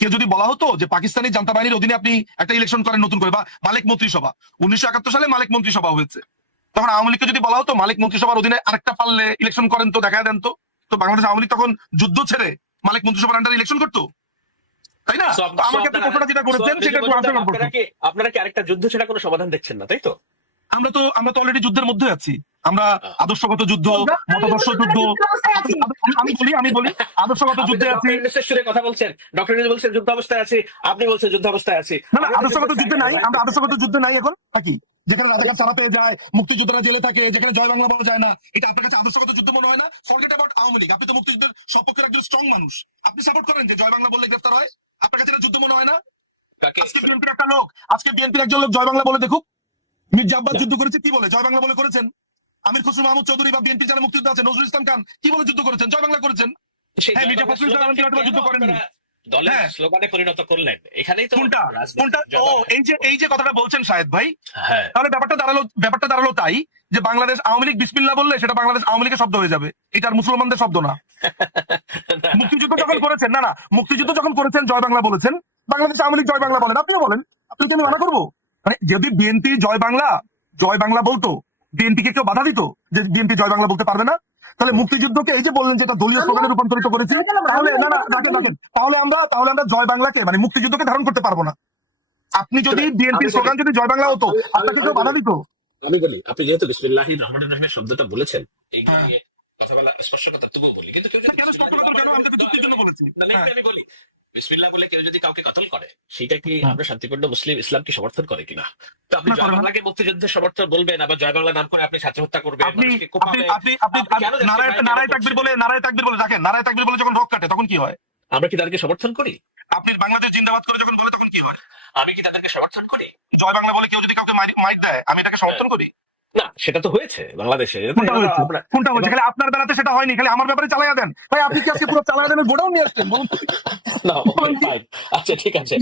কেউ যদি বলা হতো যে পাকিস্তানি জান্তা বাহিনীর অধীনে আপনি একটা ইলেকশন করেন নতুন করে, বা মালিক মন্ত্রিসভা, 1971 সালে মালিক মন্ত্রিসভা হয়েছে, তখন আওয়ামী লীগকে যদি বলা হতো মালিক মন্ত্রিসভার অধীনে আরেকটা পারলে ইলেকশন করেন তো দেখা দেন, তো বাংলাদেশ আওয়ামী লীগ তখন যুদ্ধ ছেড়ে মালিক মন্ত্রিসভার আন্ডারে ইলেকশন করতো, তাই না? তো আমার ক্ষেত্রে প্রশ্নটা যেটা করেছেন সেটা একটু আনসার করতে। আপনারা কি আরেকটা যুদ্ধ ছাড়া কোনো সমাধান দেখছেন না, তাই তো? আমরা তো অলরেডি যুদ্ধের মধ্যে আছি। আমরা আদর্শগত যুদ্ধ, মতাদর্শ যুদ্ধ, আমি বলি আদর্শগত যুদ্ধে আছি। কথা বলছেন, ডক্টর ইউনূস বলছেন যুদ্ধ অবস্থায় আছি, আপনি বলছেন যুদ্ধ অবস্থায় আছি। না, আদর্শগত যুদ্ধে নাই, আমরা আদর্শগত যুদ্ধে নাই এখন নাকি? যেখানে রাজাকার ছাড়া পেয়ে যায়, মুক্তিযোদ্ধারা জেলে থাকে, যেখানে জয় বাংলা বলা যায় না, এটা আপনার কাছে আদর্শগত যুদ্ধ মনে হয় না? ফরগেট অ্যাবাউট আওয়ামী লীগ, আপনি তো মুক্তিযুদ্ধের সপক্ষের একজন স্ট্রং মানুষ, আপনি সাপোর্ট করেন যে জয় বাংলা বললে গ্রেফতার হয়, আপনার কাছে এটা যুদ্ধ মনে হয় না? আজকে বিএনপির একটা লোক, একজন লোক জয় বাংলা বলে দেখুক, মির্জা আব্বাস যুদ্ধ করেছে কি বলে? জয় বাংলা বলে করেছেন। আমির খসরু মাহমুদ চৌধুরী বা বিএনপি যারা মুক্তিযোদ্ধা আছেন, নজরুল ইসলাম খান কি বলে যুদ্ধ করেছেন? জয় বাংলা করেছেন। হ্যাঁ, মির্জা ফখরুল ইসলাম যুদ্ধ করেননি, দলের স্লোগানে পরিণত করলেন, এখানেই তো কোনটা? এই যে কথাটা বলছেন শাহেদ ভাই, হ্যাঁ, তাহলে ব্যাপারটা দাঁড়ালো তাই যে বাংলাদেশ আওয়ামী লীগ বিসমিল্লাহ বললে সেটা বাংলাদেশ আওয়ামী লীগের শব্দ হয়ে যাবে, এটা আর মুসলমানদের শব্দ না। মুক্তিযুদ্ধ যখন করেছেন, মুক্তিযুদ্ধ যখন করেছেন জয় বাংলা বলেছেন, বাংলাদেশ আওয়ামী লীগ জয় বাংলা বলেন, আপনিও বলেন, আপনি কি আমি মানা করবো? মানে যদি বিএনপি জয় বাংলা বলতো, বিএনপি কে কেউ বাধা দিত যে বিএনপি জয় বাংলা বলতে পারবে না? তাহলে মুক্তিযুদ্ধকে এই যে বললেন যে এটা দলীয় স্লোগানে রূপান্তরিত করেছি, তাহলে রাখেন, তাহলে আমরা জয় বাংলাকে মানে মুক্তিযুদ্ধকে ধারণ করতে পারবো না। আপনি যদি বিএনপি স্লোগান যদি জয় বাংলা হতো, আপনাকে কেউ বাধা দিত? আমি বলি, আপনি যেহেতু বিসমিল্লাহির রহমানির রহিমের শব্দটা বলেছেন, এইগুলো নিয়ে কথা বলা স্পর্শকতা তবুও বলি, কিন্তু কেউ যদি কেন স্পষ্টতা কেন? আমি তো যুক্তির জন্য বলেছি। আমি বলি বিসমিল্লাহ বলে কেউ যদি কাউকে কতল করে, সেটা কি আমরা শান্তিপূর্ণ মুসলিম ইসলামকে সমর্থন করে কিনা? তো আপনি জয় বাংলাকে মুক্তিযুদ্ধের সমর্থন বলবেন, আবার জয় বাংলা নাম করে আপনি ছাত্র হত্যা করবেন, আপনি নারায়ে তাকবীর বলে রাখেন, নারায়ে তাকবীর বলে যখন রক কাটে তখন কি হয়? আমরা কি তাদেরকে সমর্থন করি? আপনি বাংলাদেশ জিন্দাবাদ করে যখন বলে তখন কি হয়? আমি কি তাদেরকে সমর্থন করি? জয় বাংলা বলে কেউ যদি কাউকে মাইট দেয়, আমি এটাকে সমর্থন করি না? সেটা তো হয়েছে বাংলাদেশে। কোনটা হয়েছে? খালি আপনার বেলাতে সেটা হয়নি, খালি আমার ব্যাপারে চালাইয়া দেন ভাই। আপনি কি আজকে পুরো চালাইয়া দেন গোডাউন নিয়ে আসছেন? বলুন। আচ্ছা ঠিক আছে,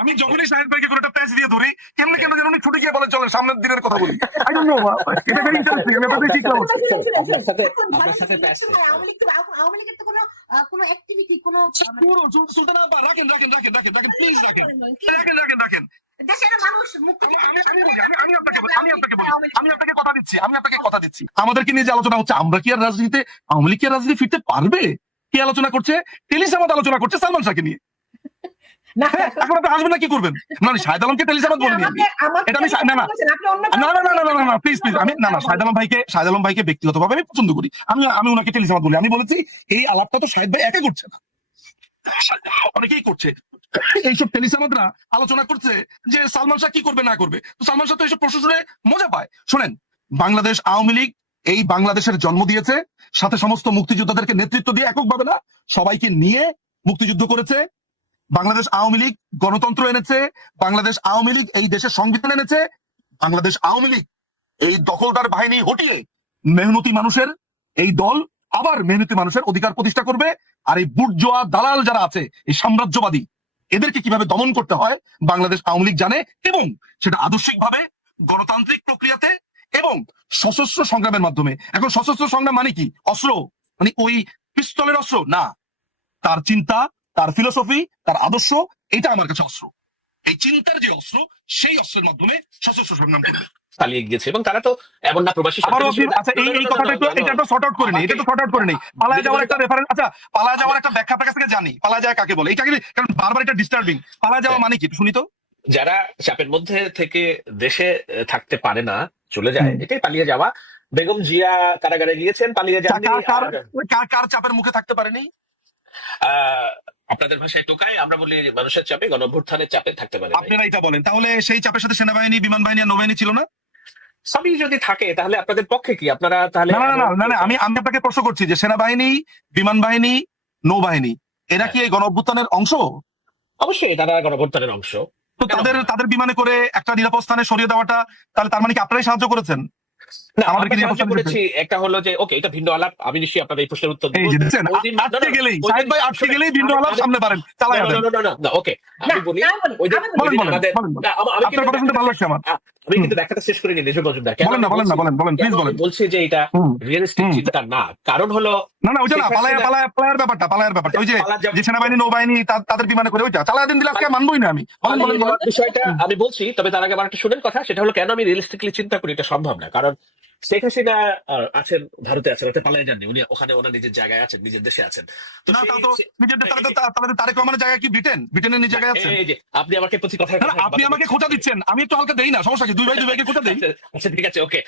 আমি যখনই শাহেদ ভাইকে কোনো একটা প্যাচ দিয়ে ধরি, কেমনে যেন উনি ছুটে গিয়ে বলে চলেন সামনের দিনের কথা বলি। আই ডোন্ট নো, এটা ভেরি ইন্টারেস্টিং। আমি আপনাদের ঠিক করব। সুলতান আপা রাখেন, প্লিজ রাখেন। আমি আপনাকে কথা দিচ্ছি, আমাদেরকে নিয়ে যে আলোচনা হচ্ছে, আমরা কি আর রাজনীতিতে, আওয়ামী লীগ কি আর রাজনীতি ফিরতে পারবে? কি আলোচনা করছে? টেলিসামাদ আলোচনা করছে সালমান শাহকে নিয়ে। এখন আপনি হাসবেন না, কি করবেন? না, শাহেদ আলমকে টেলিসামাদ বলিনি এটা আমি। না প্লিজ আমি শাহেদ আলম ভাইকে ব্যক্তিগতভাবে আমি পছন্দ করি, আমি ওনাকে টেলিসামাদ বলি। আমি বলেছি এই আলাপটা তো শাহেদ ভাই একা করছে না, অনেকেই করছে। এইসব টেলিসামাদরা আলোচনা করছে যে সালমান শাহ কি করবে না করবে। তো সালমান শাহ তো এইসব প্রশ্ন শুনে মজা পায়। শোনেন, বাংলাদেশ আওয়ামী লীগ এই বাংলাদেশের জন্ম দিয়েছে, সাথে সমস্ত মুক্তিযোদ্ধাদেরকে নেতৃত্ব দিয়ে এককভাবে না, সবাইকে নিয়ে মুক্তিযুদ্ধ করেছে। বাংলাদেশ আওয়ামী লীগ গণতন্ত্র এনেছে, বাংলাদেশ আওয়ামী লীগ এই দেশের সংবিধান এনেছে, বাংলাদেশ আওয়ামী লীগ এই দখলদার বাহিনী হটিয়ে মেহনতি মানুষের এই দল আবার মেহনতি মানুষের অধিকার প্রতিষ্ঠা করবে। আর এই বুর্জোয়া দালাল যারা আছে, এই সাম্রাজ্যবাদী, এদেরকে কিভাবে দমন করতে হয় বাংলাদেশ আওয়ামী লীগ জানে, এবং সেটা আদর্শিকভাবে গণতান্ত্রিক প্রক্রিয়াতে এবং সশস্ত্র সংগ্রামের মাধ্যমে। এখন সশস্ত্র সংগ্রাম মানে কি? অস্ত্র, মানে ওই পিস্তলের অস্ত্র না, তার চিন্তা, তার ফিলোসফি, তার আদর্শ, এটা আমার কাছে অস্ত্র। এই চিন্তার যে অস্ত্র, সেই অস্ত্রের মাধ্যমে সশস্ত্র সংগ্রাম করবে। পালিয়ে গিয়েছে এবং তারা তো এমন না প্রবাসী আবারও সরকার হিসেবে- আচ্ছা, এই কথাটা একটু, এটা একটু শর্ট আউট করে নেই, এটা একটু শর্ট আউট করে নেই। পালায় যাওয়ার একটা রেফারেন্স, আচ্ছা পালায় যাওয়ার একটা ব্যাখ্যা আপনার কাছ থেকে জানি, পালায় যাওয়া কাকে বলে, এইটাকে, কারণ বারবার এটা ডিস্টার্বিং। পালায় যাওয়া মানে কি একটু শুনি তো। যারা চাপের মধ্যে থেকে দেশে থাকতে পারে না, চলে যায়, এটাই পালিয়ে যাওয়া। বেগম জিয়া কারাগারে গিয়েছেন, পালিয়ে যাননি। কার চাপের মুখে থাকতে পারেনি? আপনাদের ভাষায় টোকায়, আমরা বলি মানুষের চাপে, গণঅভ্যুত্থানের চাপে থাকতে পারে। আপনারা এটা বলেন, তাহলে সেই চাপের সাথে সেনাবাহিনী, বিমান বাহিনী আর নৌবাহিনী ছিল না? সবই যদি থাকে তাহলে আপনাদের পক্ষে কি? আপনারা তাহলে না, আমি আপনাকে প্রশ্ন করছি যে সেনাবাহিনী, বিমান বাহিনী, নৌবাহিনী, এরা কি এই গণঅভ্যুত্থানের অংশ? অবশ্যই তারা গণঅভ্যুত্থানের অংশ। তো তাদের বিমানে করে একটা নিরাপদ স্থানে সরিয়ে দেওয়াটা, তাহলে তার মানে কি আপনারাই সাহায্য করেছেন? না, আমাদেরকে আমরা নিরাপদ সাহায্য স্থানে করেছি। একটা হলো যে ওকে, এটা ভিন্ন আলাপ, আমি নিশ্চয়ই আপনার এই প্রশ্নের উত্তর এই যে দেখছেন, আটকে গেলেই সাহেব ভাই, আটকে গেলেই ভিন্ন আলাপ সামনে পারেন, চালায় দেন। না, ওকে, আমি বলি ওই দিন আমাদের, আপনার কথা শুনতে ভালো লাগছে আমার। আমি কিন্তু ব্যাখ্যাটা শেষ করে নিই নিজের মজুমদার। বলেন প্লিজ বলেন। বলছি যে এটা রিয়েলিস্টিক চিন্তা না, কারণ হলো না ওইটা না, পালায়ের ব্যাপারটা ওই যে সেনাবাহিনী, নৌবাহিনী তাদের বিমানে করে ওইটা চালায় দেন দিলে আজকে মানবই না আমি। বলেন বিষয়টা আমি বলছি, তবে তার আগে আমার একটা শুনেন কথা। সেটা হলো কেন আমি রিয়েলিস্টিকলি চিন্তা করি এটা সম্ভব না। কারণ শেখ হাসিনা আছেন, ভারতে আছেন, ওতে পালিয়ে যাননি, উনি ওখানে ওনার নিজের জায়গায় আছেন, নিজের দেশে আছেন। তো না, তাও তো নিজের তাহলে তারেক রহমানের জায়গা কি ব্রিটেনের নিজের জায়গায় আছেন? এই যে আপনি আমাকে প্রতি কথা, আপনি আমাকে খোঁচা দিচ্ছেন, আমি একটু হালকা দেই না, সমস্যা কি? দুই ভাইকে খোঁচা দেই। আচ্ছা ঠিক আছে, ওকে।